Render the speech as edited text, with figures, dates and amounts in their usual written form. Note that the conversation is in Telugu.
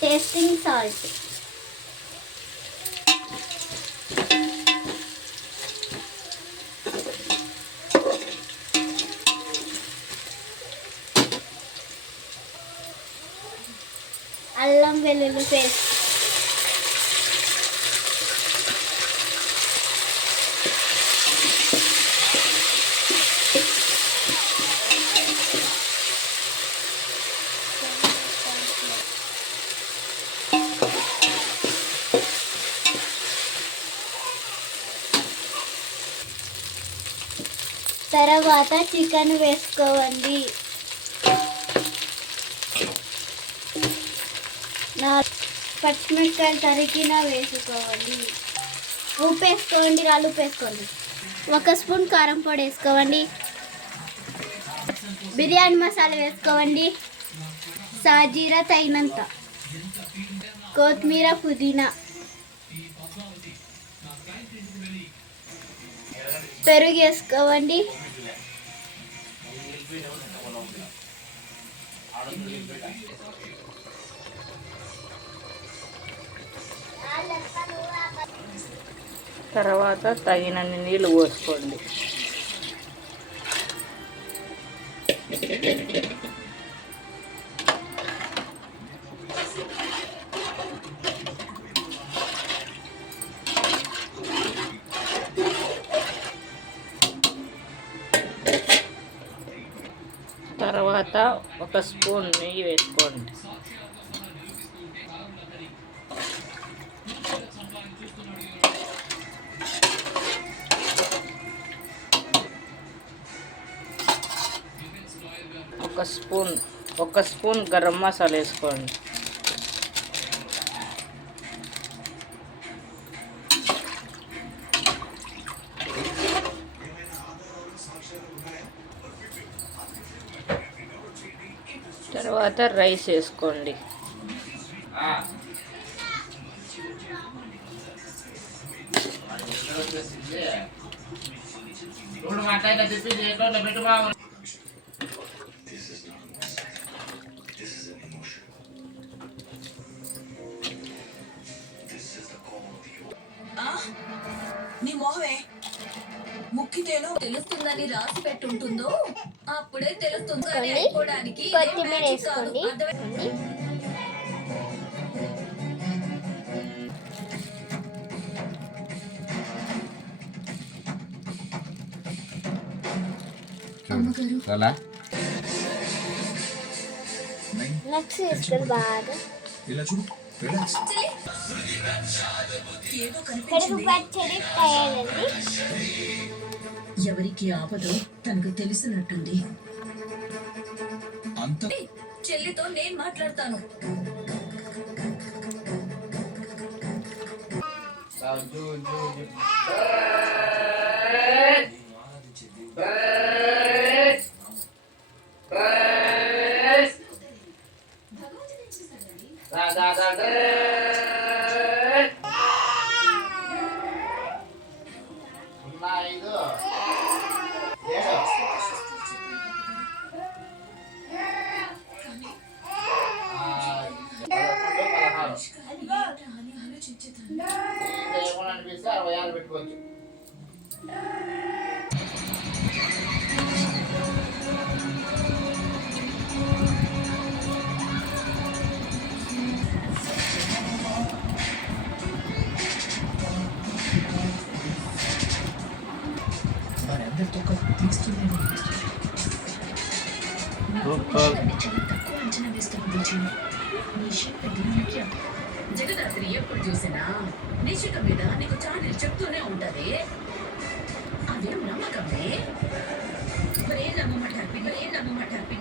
టేస్టింగ్ సాల్ట్, అల్లం వెల్లుల్లి పేస్ట్, తర్వాత చికెన్ వేసుకోవండి. పచ్చిమిరపకాయలు తరిగిన వేసుకోవాలి. ఉప్పు వేసుకోండి, రాళ్ళు ఉప్పు వేసుకోండి. 1 స్పూన్ కారం పొడి వేసుకోవండి. బిర్యానీ మసాలా వేసుకోవండి. సాజీరా తగినంత, కొత్తిమీర, పుదీనా, పెరుగు వేసుకోవండి. తర్వాత తగినన్ని నీళ్ళు పోసుకోండి. తర్వాత 1 స్పూన్ నెయ్యి వేసుకోండి. ఒక స్పూన్ గరం మసాలా వేసుకోండి. తర్వాత రైస్ వేసుకోండి. నీ మొహమే ముక్కితేనో తెలుస్తుందని రాసి పెట్టుంటుందో అప్పుడే తెలుస్తుంది అని అనుకోవడానికి కొత్తిమీర వేసుకోండి. నెక్స్ట్ వేసుకొని బాగా పెరుగు పచ్చడి తయారండి. ఎవరికి ఆపదో తనకు తెలిసినట్టుంది. చెల్లితో నేను మాట్లాడతాను. పెట్టుకోవచ్చు. వారందరితో తీస్తున్నాను. తక్కువ అంచనా వేస్తున్న జగదాత్రి ఎప్పుడు చూసినా నిషిక మీద నీకు ఛానల్ చెప్తూనే ఉంటది. అదేం నమ్మకమే. మరేం నమ్మమాట హ్యాపీ, మరేం నమ్మమాట హ్యాపీ.